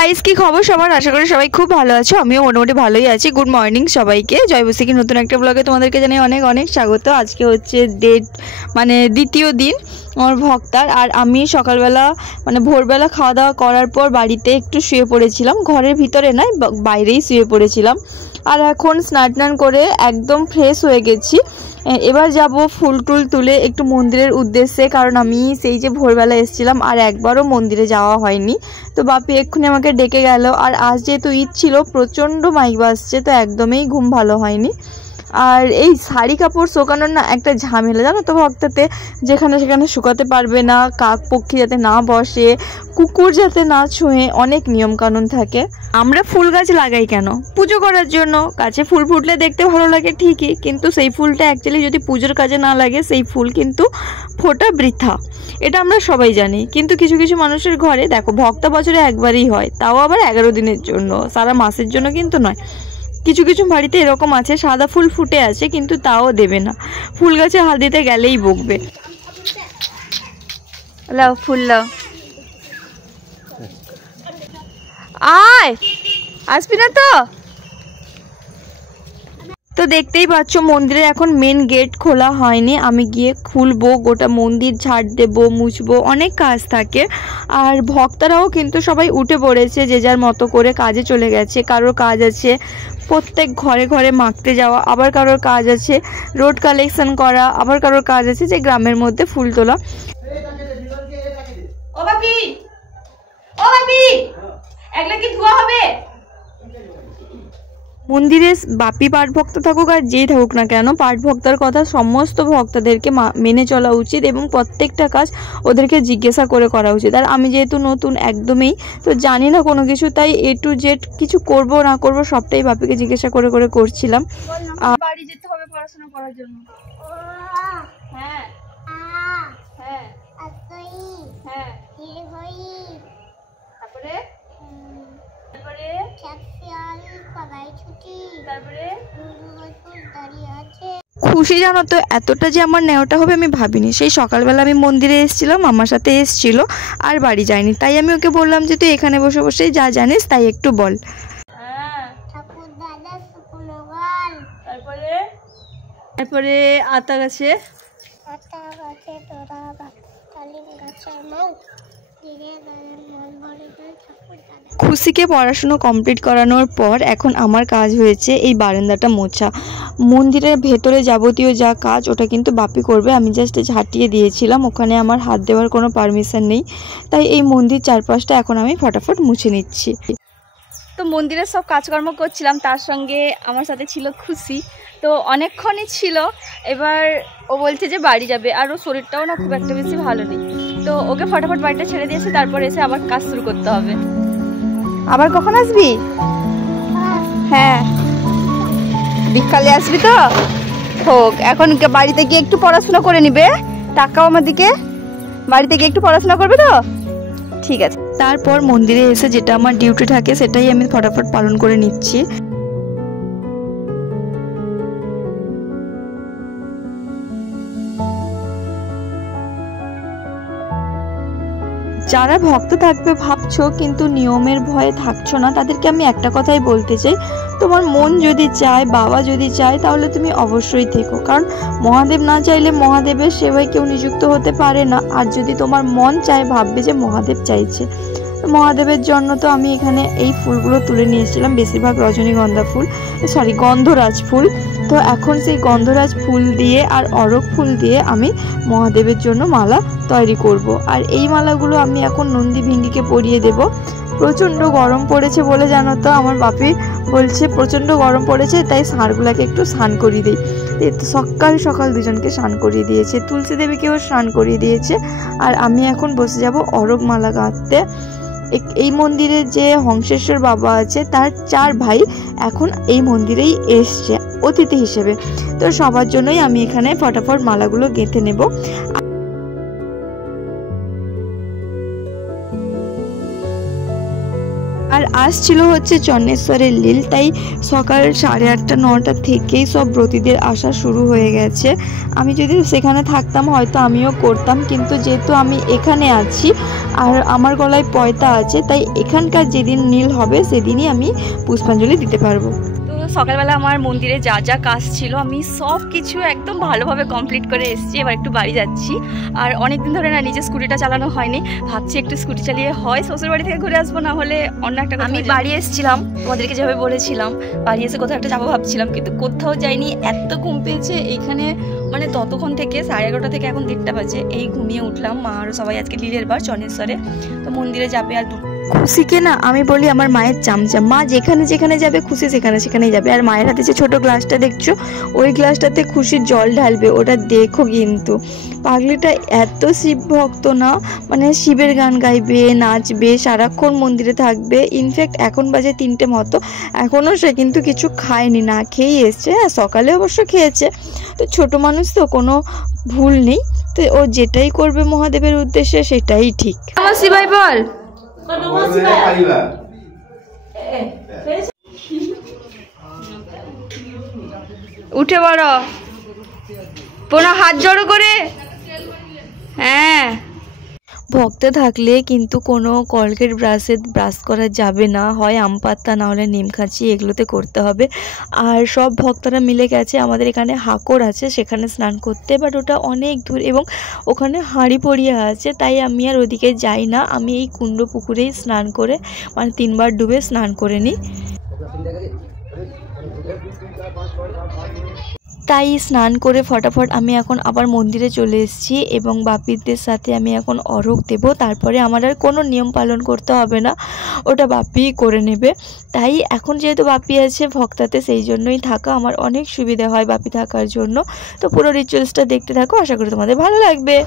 Guys, কি খবর সবার? আশা করি সবাই খুব ভালো আছো। আমিও মোটামুটি ভালোই আছি। গুড মর্নিং সবাইকে। জয় বৈশাখী নতুন একটা ব্লগে তোমাদেরকে জানাই অনেক অনেক স্বাগত। আজকে হচ্ছে দ্বিতীয় দিন আমার ভক্তার। আর আমি সকালবেলা ভোরবেলা খাওয়া দাওয়া করার পর বাড়িতে একটু শুয়ে পড়েছিলাম, ঘরের ভিতরে নয়, বাইরেই শুয়ে পড়েছিলাম। আর এখন স্নান করে একদম ফ্রেশ হয়ে গেছি। এবার যাব ফুল টুল তুলে একটু মন্দিরের উদ্দেশ্যে, কারণ আমি সেই যে ভোরবেলা এসেছিলাম আর একবারও মন্দিরে যাওয়া হয়নি। তো বাপি এক্ষুনি আমাকে ডেকে গেল। আর আজ যেহেতু ঈদ ছিল, প্রচণ্ড মাইক বাজছে, তো একদমই ঘুম ভালো হয়নি। আর এই শাড়ি কাপড় শুকানোর না একটা ঝামেলা, জানো তো ভক্তাতে। যেখানে সেখানে শুকাতে পারবে না, কাক পক্ষী যাতে না বসে, কুকুর যাতে না ছুঁয়ে, অনেক নিয়ম কানুন থাকে। আমরা ফুল গাছ লাগাই কেন? পুজো করার জন্য। গাছে ফুল ফুটলে দেখতে ভালো লাগে ঠিকই, কিন্তু সেই ফুলটা অ্যাকচুয়ালি যদি পুজোর কাজে না লাগে, সেই ফুল কিন্তু ফোটা বৃথা। এটা আমরা সবাই জানি। কিন্তু কিছু কিছু মানুষের ঘরে দেখো, ভক্তা বছরে একবারই হয়, তাও আবার 11 দিনের জন্য, সারা মাসের জন্য কিন্তু নয়। কিছু কিছু বাড়িতে এরকম আছে, সাদা ফুল ফুটে আছে কিন্তু তাও দেবে না, ফুল গাছে হাত দিতে গেলেই বকবে। লাও ফুল লাও, আয়, আসবি না তো? তো দেখতেই পাচ্ছ মন্দিরে এখন মেন গেট খোলা হয়নি। আমি গিয়ে খুলবো, গোটা মন্দির ঝাড় দেবো, মুছবো, অনেক কাজ থাকে। আর ভক্তরাও কিন্তু সবাই উঠে পড়েছে, যে যার মতো করে কাজে চলে গেছে। কারোর কাজ আছে প্রত্যেক ঘরে ঘরে মাখতে যাওয়া, আবার কারোর কাজ আছে রোড কালেকশন করা, আবার কারোর কাজ আছে যে গ্রামের মধ্যে ফুল তোলা। ও বাপি, ও বাপি, একলা কি ধোয়া হবে? মন্দিরে বাপি পাঠ ভক্ত থাকুক আর যেই থাকুক না কেন, পাঠ ভক্তার কথা সমস্ত ভক্তদেরকে মেনে চলা উচিত, এবং প্রত্যেকটা কাজ ওদেরকে জিজ্ঞাসা করে করা উচিত। আর আমি যেহেতু নতুন একদমই, তো জানি না কোনো কিছু, তাই A to Z কিছু করব না করব সবটাই বাপিকে জিজ্ঞাসা করে করে করছিলাম। বাড়ি যেতে হবে পড়াশোনা করার জন্য। হ্যাঁ হ্যাঁ হ্যাঁ, তারপরে খুশি, জানো তো, এতটা যে আমার নেওয়াটা হবে আমি ভাবিনি। সেই সকালবেলা আমি মন্দিরে এসেছিলাম, আমার সাথে এসেছিল, আর বাড়ি যাইনি। তাই আমি ওকে বললাম যে তুই এখানে বসে বসে যা জানিস তাই একটু বল। তারপরে আতা গাছে খুশিকে পড়াশুনো কমপ্লিট করানোর পর এখন আমার কাজ হয়েছে এই বারান্দাটা মোছা। মন্দিরের ভেতরে যাবতীয় যা কাজ ওটা কিন্তু বাপি করবে, আমি জাস্ট ঝাঁটিয়ে দিয়েছিলাম, ওখানে আমার হাত দেওয়ার কোনো পারমিশন নেই। তাই এই মন্দির চারপাশটা এখন আমি ফটাফট মুছে নিচ্ছি। তো মন্দিরের সব কাজকর্ম করছিলাম, তার সঙ্গে আমার সাথে ছিল খুশি। তো অনেকক্ষণই ছিল। এবার ও বলছে যে বাড়ি যাবে, আর ওর শরীরটাও না খুব একটা বেশি ভালো নেই। তো ওকে ফটাফট বাড়িটা ছেড়ে দিয়েছে, তারপর এসে আবার কাজ শুরু করতে হবে। আবার কখন আসবি? হ্যাঁ, বিকালে আসবি তো? হোক, এখন বাড়িতে গিয়ে একটু পড়াশোনা করে নিবে। টাকাও আমার দিকে, বাড়িতে গিয়ে একটু পড়াশোনা করবে তো? ঠিক আছে। তারপর মন্দিরে এসে যেটা আমার ডিউটি থাকে সেটাই আমি ফটাফট পালন করে নিচ্ছি। যারা ভক্ত থাকবে ভাবছো কিন্তু নিয়মের ভয়ে থাকছো না, তাদেরকে আমি একটা কথাই বলতে চাই, তোমার মন যদি চায়, বাবা যদি চায়, তাহলে তুমি অবশ্যই থেকো। কারণ মহাদেব না চাইলে মহাদেবের সেবায় কেউ নিযুক্ত হতে পারে না। আর যদি তোমার মন চায়, ভাববে যে মহাদেব চাইছে। মহাদেবের জন্য তো আমি এখানে এই ফুলগুলো তুলে নিয়েছিলাম, বেশিরভাগ রজনীগন্ধা ফুল, গন্ধরাজ ফুল। তো এখন সেই গন্ধরাজ ফুল দিয়ে আর অরক ফুল দিয়ে আমি মহাদেবের জন্য মালা তৈরি করব। আর এই মালাগুলো আমি এখন নন্দী ভিঙ্গিকে পরিয়ে দেব। প্রচণ্ড গরম পড়েছে বলে, জানো তো, আমার বাপি বলছে প্রচণ্ড গরম পড়েছে, তাই ষাঁড়গুলাকে একটু স্নান করিয়ে দিই। সকাল সকাল দুজনকে স্নান করিয়ে দিয়েছে, তুলসী দেবীকেও স্নান করিয়ে দিয়েছে। আর আমি এখন বসে যাব অরক মালা গাঁথতে। এই মন্দিরে যে হংসেশ্বর বাবা আছে, তার 4 ভাই এখন এই মন্দিরেই এসছে অতিথি হিসেবে। তো সবার জন্যই আমি এখানে ফটাফট মালাগুলো গেঁথে নেব। আর আর আসছিল হচ্ছে চন্নেশ্বরের লীল, তাই সকাল 8:30 9টা থেকেই সব ব্রতীদের আসা শুরু হয়ে গেছে। আমি যদি সেখানে থাকতাম হয়তো আমিও করতাম, কিন্তু যেহেতু আমি এখানে আছি আর আমার গলায় পয়তা আছে, তাই এখানকার যেদিন নীল হবে সেদিনই আমি পুষ্পাঞ্জলি দিতে পারবো। তো সকালবেলা আমার মন্দিরে যা যা কাজ ছিল আমি সব কিছু একদম ভালোভাবে কমপ্লিট করে এসেছি। এবার একটু বাড়ি যাচ্ছি, আর অনেক দিন ধরে না নিজের স্কুটিটা চালানো হয়নি, ভাবছি একটু স্কুটি চালিয়ে হয় শ্বশুর বাড়ি থেকে ঘুরে আসবো, না হলে অন্য একটা। আমি বাড়ি এসেছিলাম তোমাদেরকে যেভাবে বলেছিলাম, বাড়ি এসে কোথাও একটা যাবো ভাবছিলাম, কিন্তু কোথাও যাইনি, এত ঘুম পেয়েছে এইখানে। মানে ততক্ষণ থেকে 11:30 থেকে এখন 1:30 বাজে, এই ঘুমিয়ে উঠলাম। মা আরও সবাই আজকে লীলের বার চন্নেশ্বরে, তো মন্দিরে যাবে। আর খুশিকে না আমি বলি আমার মায়ের চামচা, মা যেখানে যেখানে যাবে খুশি সেখানে সেখানেই যাবে। আর মায়ের হাতে যে ছোটো গ্লাসটা দেখছো, ওই গ্লাসটাতে খুশির জল ঢালবে, ওটা দেখো। কিন্তু পাগলিটা এত শিব ভক্ত না, মানে শিবের গান গাইবে, নাচবে, সারাক্ষণ মন্দিরে থাকবে। ইনফ্যাক্ট এখন বাজে 3টে মতো, এখনও সে কিন্তু কিছু খায়নি, না খেয়েই এসছে। হ্যাঁ, সকালে অবশ্য খেয়েছে, তো ছোট মানুষ তো কোনো ভুল নেই, তো ও যেটাই করবে মহাদেবের উদ্দেশ্যে সেটাই ঠিক। আমার শিবাই বল, উঠে বড় পুনঃ হাত জড়ো করে। হ্যাঁ, ভক্ত থাকলে কিন্তু কোনো কলগেট ব্রাশে ব্রাশ করা যাবে না, হয় আম পাতা না হলে নিম খাঁচি, এগুলোতে করতে হবে। আর সব ভক্তরা মিলে গেছে আমাদের এখানে হাকর আছে, সেখানে স্নান করতে, বাট ওটা অনেক দূর এবং ওখানে হাঁড়ি পড়িয়ে আছে, তাই আমি আর ওদিকে যাই না। আমি এই কুণ্ড পুকুরেই স্নান করে, মানে 3 বার ডুবে স্নান করে নিই। তাই স্নান করে ফটাফট আমি এখন আবার মন্দিরে চলে এসেছি এবং বাপিদের সাথে আমি এখন অরঘ দেব। তারপরে আমার আর কোনো নিয়ম পালন করতে হবে না, ওটা বাপি করে নেবে। তাই এখন যেহেতু বাপি আছে ভক্তাতে, সেই জন্যই থাকা আমার অনেক সুবিধা হয় বাপি থাকার জন্য। তো পুরো রিচুয়ালসটা দেখতে থাকো, আশা করি তোমাদের ভালো লাগবে।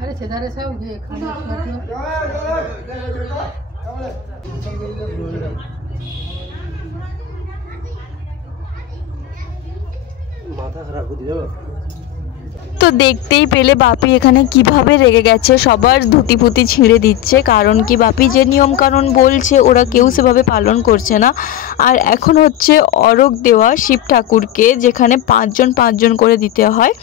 अरे सेधारे से उठे खाना माथा खराब हो दिया। তো দেখতেই পেলে বাপি এখানে কিভাবে রেগে গেছে, সবার ধুতি ফুতি ছিঁড়ে দিচ্ছে। কারণ কি, বাপি যে নিয়ম কানুন বলছে ওরা কেউ সেভাবে পালন করছে না। আর এখন হচ্ছে অরঘ দেওয়া শিব ঠাকুরকে, যেখানে 5 জন 5 জন করে দিতে হয়।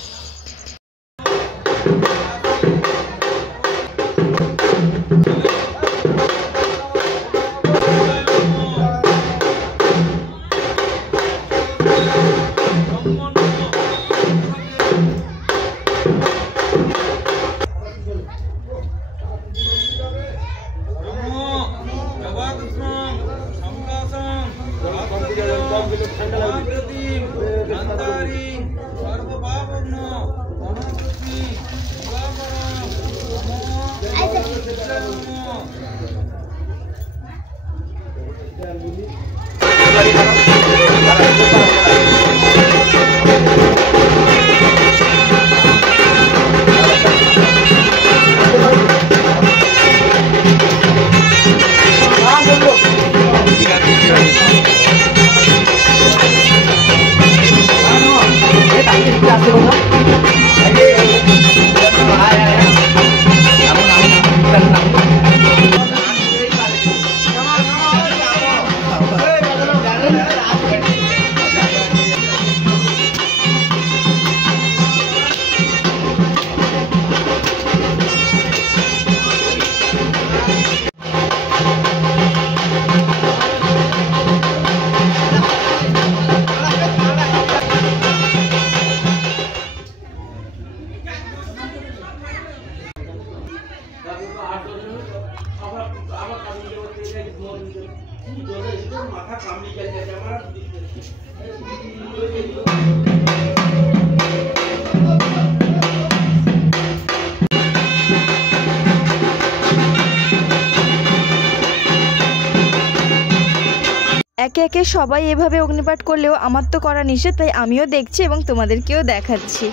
একে একে সবাই এভাবে অগ্নিপাঠ করলেও আমার তো করা নিষেধ, তাই আমিও দেখছি এবং তোমাদেরকেও দেখাচ্ছি।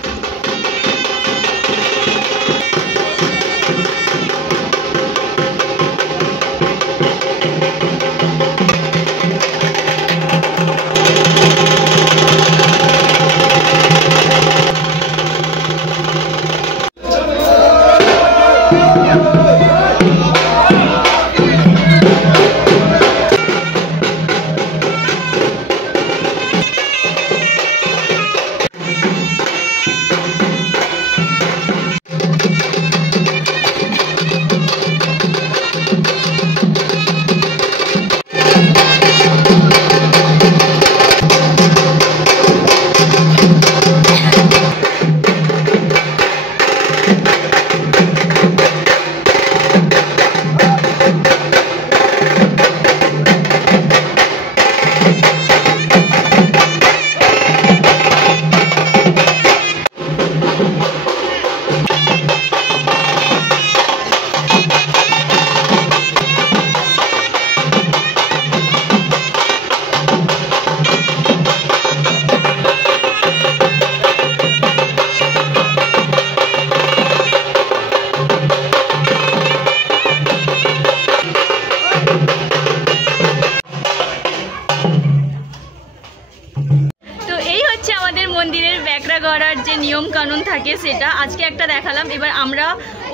নিয়ম কানুন থাকে সেটা আজকে একটা দেখালাম। এবার আমরা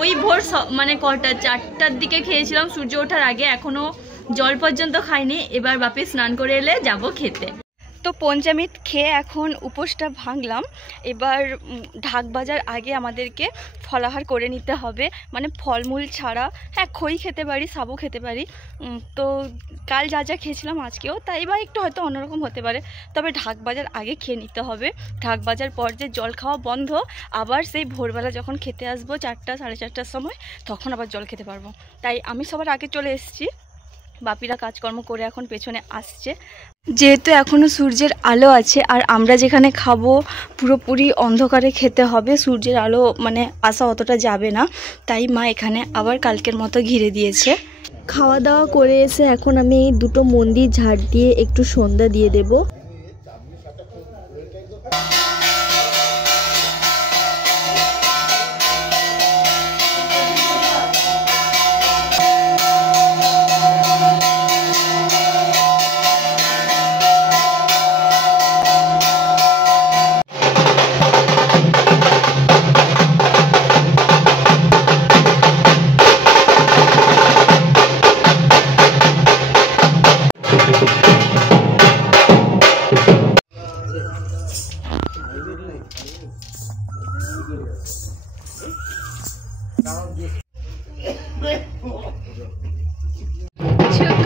ওই ভোর মানে কটা 4টার দিকে খেয়েছিলাম সূর্য ওঠার আগে, এখনো জল পর্যন্ত খাইনি। এবার বাপি স্নান করে এলে যাব খেতে। তো পঞ্চামৃত খেয়ে এখন উপোসটা ভাঙলাম। এবার ঢাক বাজার আগে আমাদেরকে ফলাহার করে নিতে হবে, মানে ফলমূল ছাড়া। হ্যাঁ, খই খেতে পারি, সাবু খেতে পারি, তো কাল যা যা খেয়েছিলাম আজকেও তাই, বা একটু হয়তো অন্যরকম হতে পারে। তবে ঢাক বাজার আগে খেয়ে নিতে হবে। ঢাক বাজার পর যে জল খাওয়া বন্ধ, আবার সেই ভোরবেলা যখন খেতে আসবো 4টা 4:30টার সময়, তখন আবার জল খেতে পারবো। তাই আমি সবার আগে চলে এসেছি, বাপিরা কাজকর্ম করে এখন পেছনে আসছে। যেহেতু এখনও সূর্যের আলো আছে আর আমরা যেখানে খাবো পুরোপুরি অন্ধকারে খেতে হবে, সূর্যের আলো মানে আসা অতটা যাবে না, তাই মা এখানে আবার কালকের মতো ঘিরে দিয়েছে। খাওয়া দাওয়া করে এসে এখন আমি এই দুটো মন্দির ঝাড় দিয়ে একটু সন্ধ্যা দিয়ে দেবো।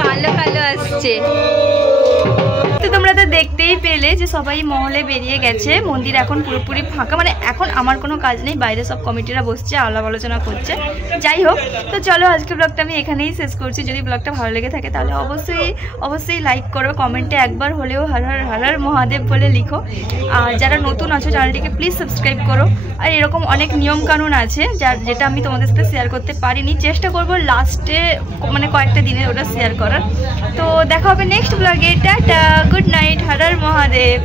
কালো কালো আসছে, তো তোমরা তো দেখতেই পেলে যে সবাই মহলে বেরিয়ে গেছে। মন্দির এখন পুরোপুরি ফাঁকা, মানে এখন আমার কোনো কাজ নেই, বাইরে সব কমিটিরা বসছে, আলাপ আলোচনা করছে। যাই হোক, তো চলো আজকে ব্লগটা আমি এখানেই শেষ করছি। যদি ব্লগটা ভালো লেগে থাকে তাহলে অবশ্যই লাইক করো, কমেন্টে একবার হলেও হর হর হর হর মহাদেব বলে লিখো। আর যারা নতুন আছো চ্যানেলটিকে প্লিজ সাবস্ক্রাইব করো। আর এরকম অনেক নিয়ম কানুন আছে যেটা আমি তোমাদের সাথে শেয়ার করতে পারিনি, চেষ্টা করবো লাস্টে মানে কয়েকটা দিনে ওটা শেয়ার করার। তো দেখা হবে নেক্সট ব্লগে। Tata, good night, Har Har Mahadev.